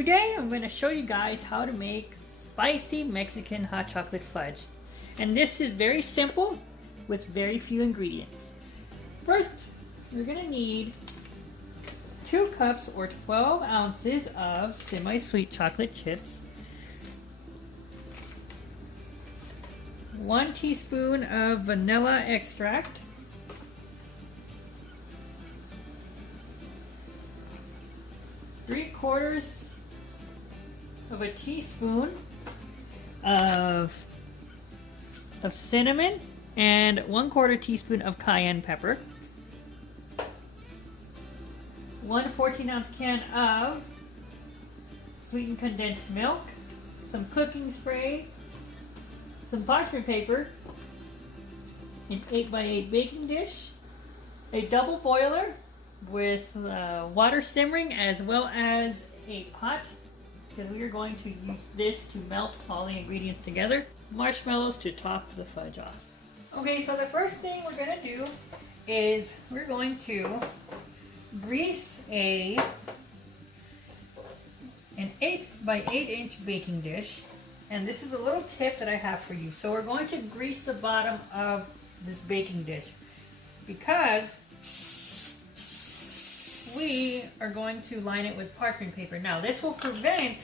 today I'm going to show you guys how to make spicy Mexican hot chocolate fudge. And this is very simple with very few ingredients. First, you're going to need 2 cups or 12 ounces of semi-sweet chocolate chips, 1 teaspoon of vanilla extract, 3/4 of a teaspoon of cinnamon, and 1/4 teaspoon of cayenne pepper, 1 14-ounce can of sweetened condensed milk, some cooking spray, some parchment paper, an 8x8 baking dish, a double boiler with water simmering, as well as a pot, because we are going to use this to melt all the ingredients together, marshmallows to top the fudge off. Okay, so the first thing we're going to do is we're going to grease an 8x8-inch baking dish, and this is a little tip that I have for you. So we're going to grease the bottom of this baking dish because we are going to line it with parchment paper. Now this will prevent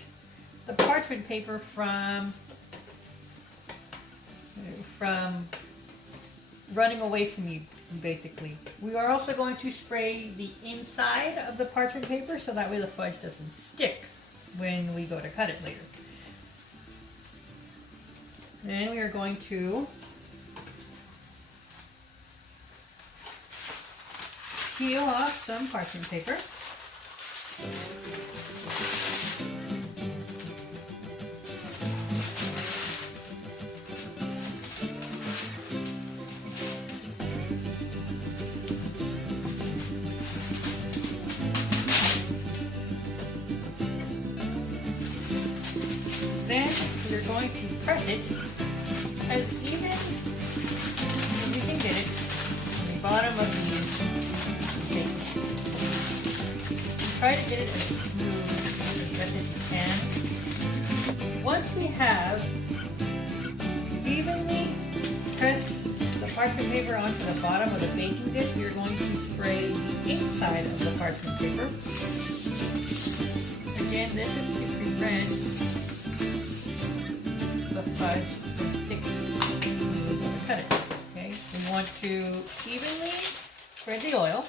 the parchment paper from running away from you, basically. We are also going to spray the inside of the parchment paper so that way the fudge doesn't stick when we go to cut it later. Then we are going to peel off some parchment paper. Then we're going to press it as even as we can get it on the bottom of the cake. Try to get it as smooth as you can. Once we have evenly pressed the parchment paper onto the bottom of the baking dish, we are going to spray the inside of the parchment paper. Again, this is to prevent the fudge from sticking when we're going to cut it. Okay, we want to evenly spread the oil.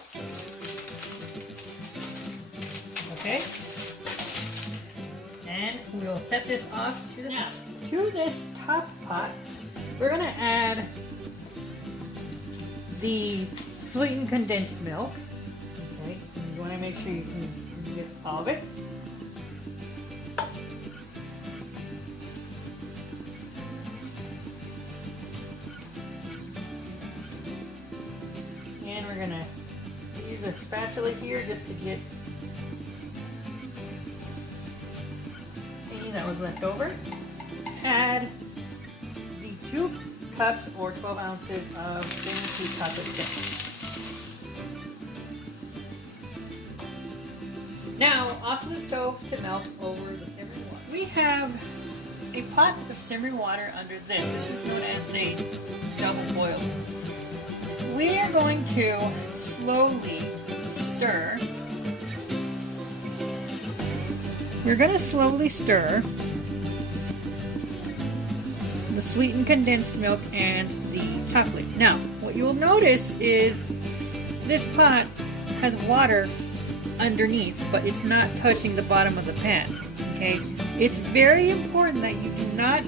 Okay, and we'll set this off to the top. To this top pot, we're going to add the sweetened condensed milk. Okay, you want to make sure you can get all of it. And we're going to use a spatula here just to get any that was left over. Add the 2 cups or 12 ounces of semi-sweet chocolate chips. Now, off to the stove to melt over the simmering water. We have a pot of simmering water under this. This is known as a double boiler. We are going to slowly stir. We're going to slowly stir the sweetened condensed milk and the chocolate. Now, what you'll notice is this pot has water underneath, but it's not touching the bottom of the pan. Okay? It's very important that you do not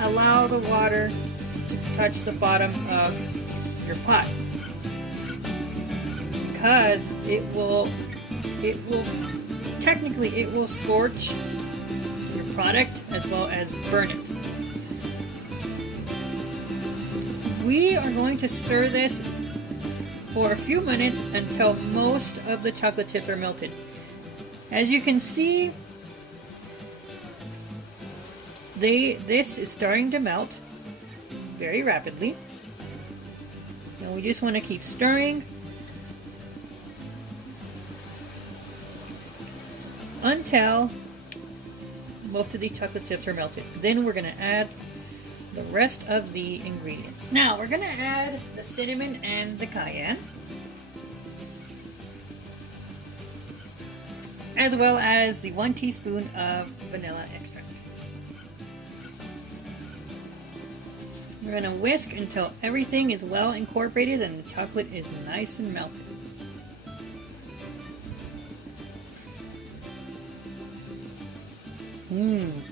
allow the water touch the bottom of your pot, because it will scorch your product as well as burn it. We are going to stir this for a few minutes until most of the chocolate chips are melted. As you can see, this is starting to melt very rapidly. And we just want to keep stirring until most of these chocolate chips are melted. Then we're going to add the rest of the ingredients. Now we're going to add the cinnamon and the cayenne, as well as the 1 teaspoon of vanilla extract. We're going to whisk until everything is well incorporated and the chocolate is nice and melted.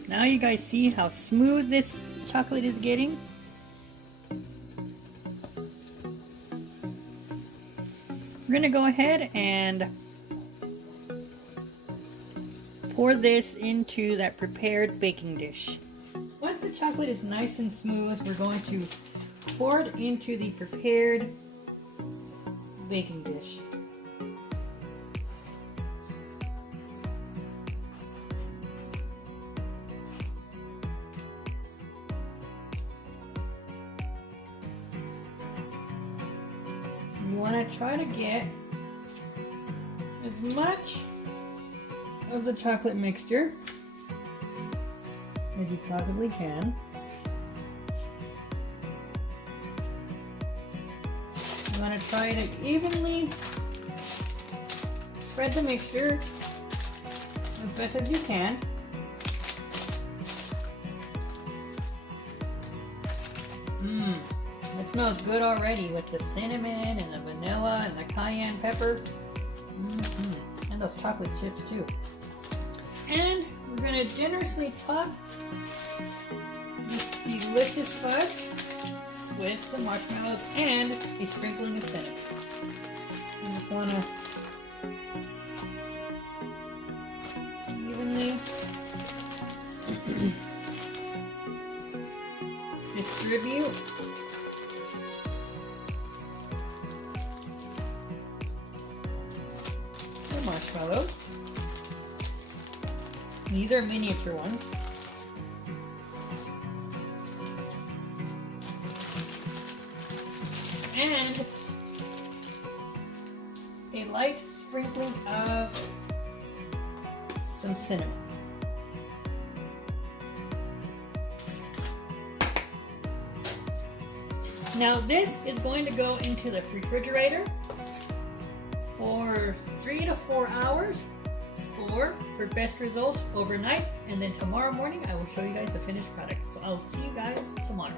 Now you guys see how smooth this chocolate is getting? We're going to go ahead and pour this into that prepared baking dish. Once the chocolate is nice and smooth, we're going to pour it into the prepared baking dish. You want to try to get as much of the chocolate mixture as you possibly can. You want to try to evenly spread the mixture as best as you can. It smells good already with the cinnamon and the vanilla and the cayenne pepper. And those chocolate chips too. And we're going to generously top this delicious fudge with some marshmallows and a sprinkling of cinnamon. You just want to evenly distribute. The marshmallows. These are miniature ones. And a light sprinkling of some cinnamon. Now this is going to go into the refrigerator for 3 to 4 hours, or for best results overnight, and then tomorrow morning I will show you guys the finished product. So I will see you guys tomorrow.